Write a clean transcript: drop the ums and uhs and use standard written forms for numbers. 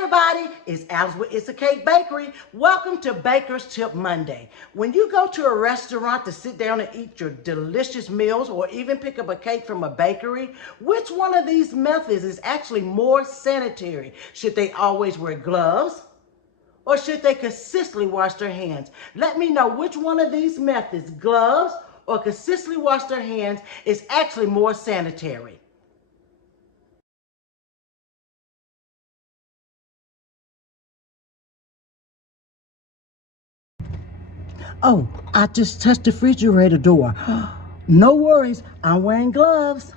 everybody, it's Alice with It's a Cake Bakery. Welcome to Baker's Tip Monday. When you go to a restaurant to sit down and eat your delicious meals or even pick up a cake from a bakery, which one of these methods is actually more sanitary? Should they always wear gloves? Or should they consistently wash their hands? Let me know which one of these methods, gloves or consistently wash their hands, is actually more sanitary. Oh, I just touched the refrigerator door. No worries, I'm wearing gloves.